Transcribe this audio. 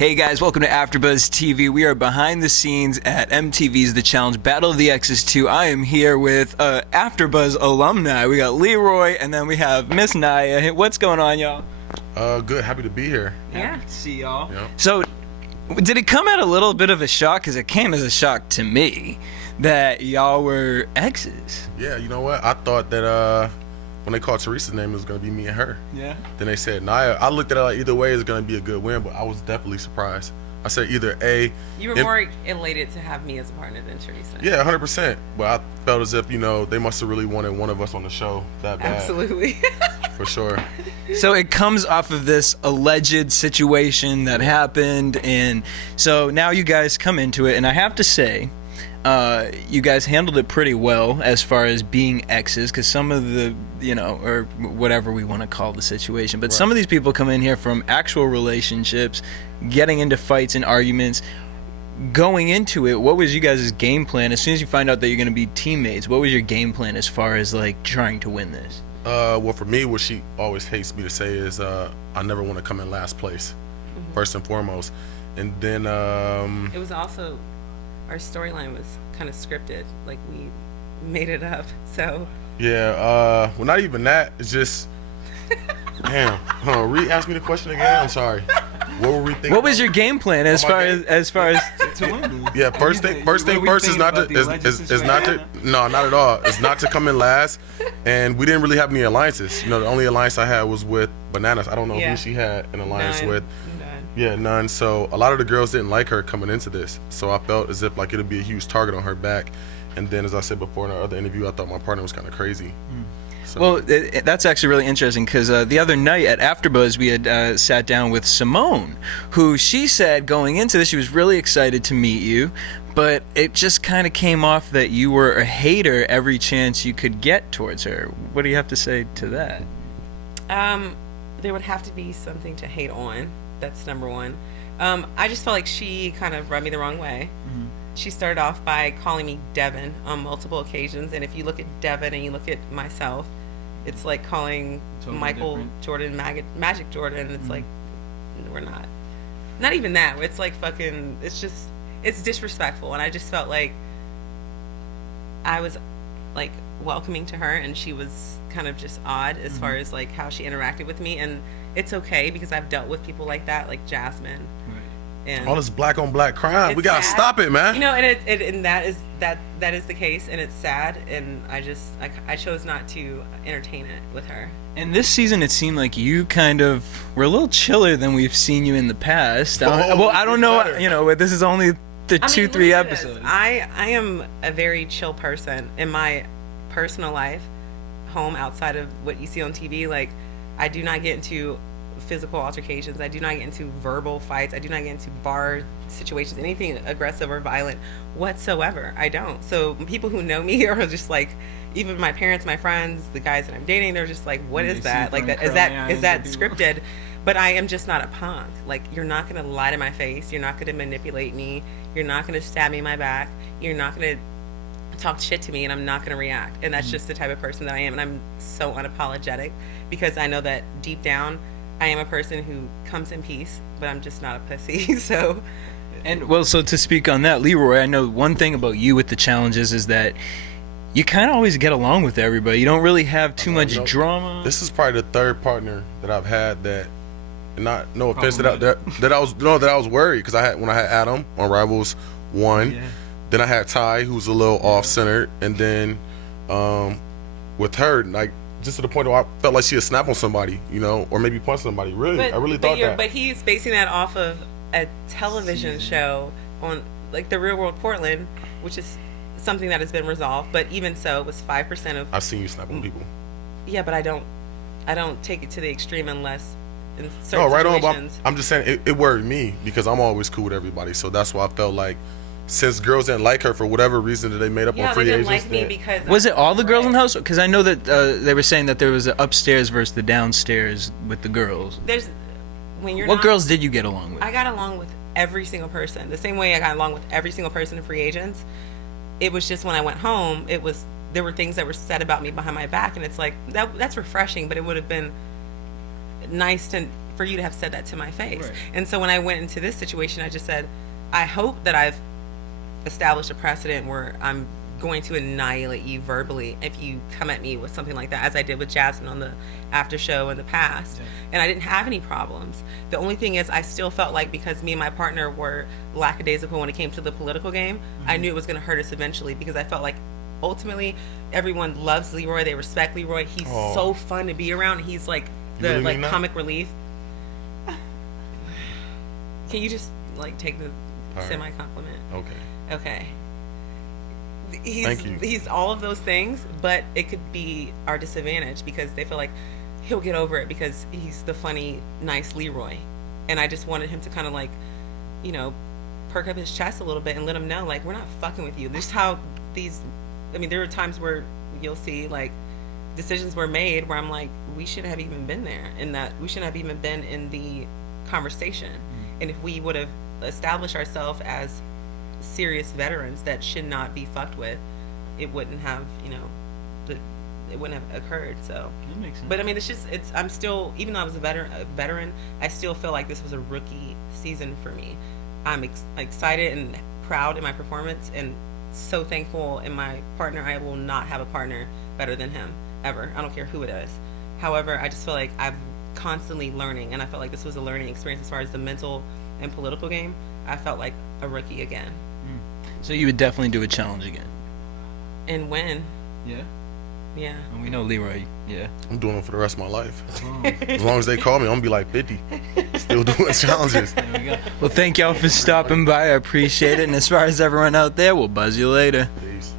Hey guys, welcome to AfterBuzz TV. We are behind the scenes at MTV's The Challenge Battle of the Exes 2. I am here with AfterBuzz alumni. We got Leroy, and then we have Miss Nia. Hey, what's going on, y'all? Good. Happy to be here. Yeah. See y'all. Yeah. So, did it come at a little bit of a shock? Because it came as a shock to me that y'all were exes. Yeah, you know what? I thought that when they called Teresa's name, it was going to be me and her. Yeah. Then they said Nia. I looked at it like either way is going to be a good win, but I was definitely surprised. I said either A. You were more elated to have me as a partner than Teresa. Yeah, 100%. But I felt as if, they must have really wanted one of us on the show that bad. Absolutely. For sure. So it comes off of this alleged situation that happened, and so now you guys come into it, and I have to say, you guys handled it pretty well as far as being exes, because some of the, or whatever we want to call the situation, but some of these people come in here from actual relationships, getting into fights and arguments. Going into it, what was you guys' game plan? As soon as you find out that you're going to be teammates, what was your game plan as far as like trying to win this? Well, for me, what she always hates me to say is I never want to come in last place, first and foremost. And then it was also, our storyline was kind of scripted, like we made it up. So yeah, well, not even that. It's just damn. Ask me the question again. I'm sorry. What were we thinking? What was your game plan as far as to win? Yeah, first thing first is not to no, not at all. It's not to come in last, and we didn't really have any alliances. The only alliance I had was with Bananas. I don't know who she had an alliance with. Yeah, none. So a lot of the girls didn't like her coming into this. So I felt as if like it'd be a huge target on her back. And then, as I said before in our other interview, I thought my partner was kind of crazy. So. Well, that's actually really interesting because the other night at AfterBuzz, we had sat down with Simone, who she said going into this, she was really excited to meet you, but it just kind of came off that you were a hater every chance you could get towards her. What do you have to say to that? There would have to be something to hate on. That's number one. I just felt like she kind of rubbed me the wrong way. She started off by calling me Devin on multiple occasions, and if you look at Devin and you look at myself, it's like calling totally Michael different. Jordan Magic Jordan. It's like, we're not even that. It's like fucking, it's disrespectful, and I just felt like I was like welcoming to her, and she was kind of just odd as far as like how she interacted with me. And it's okay because I've dealt with people like that, like Jasmine. And all this black on black crime, we gotta sad. stop it, man. And that is the case, and it's sad, and I chose not to entertain it with her. And this season, it seemed like you kind of were a little chiller than we've seen you in the past. I don't know. This is only the 2-3 episodes. I am a very chill person in my personal life, home outside of what you see on TV. Like, I do not get into physical altercations. I do not get into verbal fights. I do not get into bar situations, anything aggressive or violent whatsoever. I don't. So people who know me are just like, even my parents, my friends, the guys that I'm dating, they're just like, what is that? Like, is that scripted? But I am just not a punk. Like, you're not going to lie to my face. You're not going to manipulate me. You're not going to stab me in my back. You're not going to talk shit to me, and I'm not going to react. And that's just the type of person that I am. And I'm so unapologetic because I know that deep down, I am a person who comes in peace, but I'm just not a pussy. So to speak on that, Leroy, I know one thing about you with the challenges is that you kind of always get along with everybody. You don't really have too much drama. This is probably the third partner that I've had that, no offense, that I was worried because when I had Adam on Rivals 1, then I had Ty, who's a little off-centered, and then with her, like, just to the point where I felt like she would snap on somebody, or maybe punch somebody. Really, I really thought that. But he's basing that off of a television show on, like, The Real World Portland, which is something that has been resolved. But even so, it was 5% of. I've seen you snap on people. Yeah, but I don't take it to the extreme unless in certain situations. On. But I'm just saying it worried me because I'm always cool with everybody, so that's why I felt like. Since girls didn't like her for whatever reason that they made up on Free Agents. Like me because was it all the girls in the house? Because I know that they were saying that there was an upstairs versus the downstairs with the girls. What girls did you get along with? I got along with every single person. The same way I got along with every single person in Free Agents. It was just when I went home, there were things that were said about me behind my back, and it's like that's refreshing, but it would have been nice for you to have said that to my face. Right. And so when I went into this situation, I just said, I hope that I've established a precedent where I'm going to annihilate you verbally if you come at me with something like that, as I did with Jasmine on the Aftershow in the past. Yeah. And I didn't have any problems. The only thing is I still felt like, because me and my partner were lackadaisical when it came to the political game, I knew it was going to hurt us eventually, because I felt like ultimately everyone loves Leroy, they respect Leroy, he's so fun to be around, he's like the really comic relief. Can you just like take the semi compliment? Okay. He's all of those things, but it could be our disadvantage, because they feel like he'll get over it because he's the funny, nice Leroy. And I just wanted him to kind of like, you know, perk up his chest a little bit and let him know, like, we're not fucking with you. This is how there are times where you'll see like decisions were made where I'm like, we shouldn't have even been there, and that we shouldn't have even been in the conversation. And if we would have established ourselves as serious veterans that should not be fucked with, it wouldn't have, it wouldn't have occurred. So that makes sense. But I mean, I'm still, even though I was a veteran, I still feel like this was a rookie season for me. I'm excited and proud in my performance, and so thankful in my partner. I will not have a partner better than him ever. I don't care who it is. However, I just feel like I'm constantly learning, and I felt like this was a learning experience as far as the mental and political game. I felt like a rookie again. So you would definitely do a challenge again? And win. Yeah? Yeah. And we know Leroy, yeah. I'm doing it for the rest of my life. As long as they call me, I'm going to be like 50. Still doing challenges. There we go. Well, thank y'all for stopping by. I appreciate it. And as far as everyone out there, we'll buzz you later. Peace.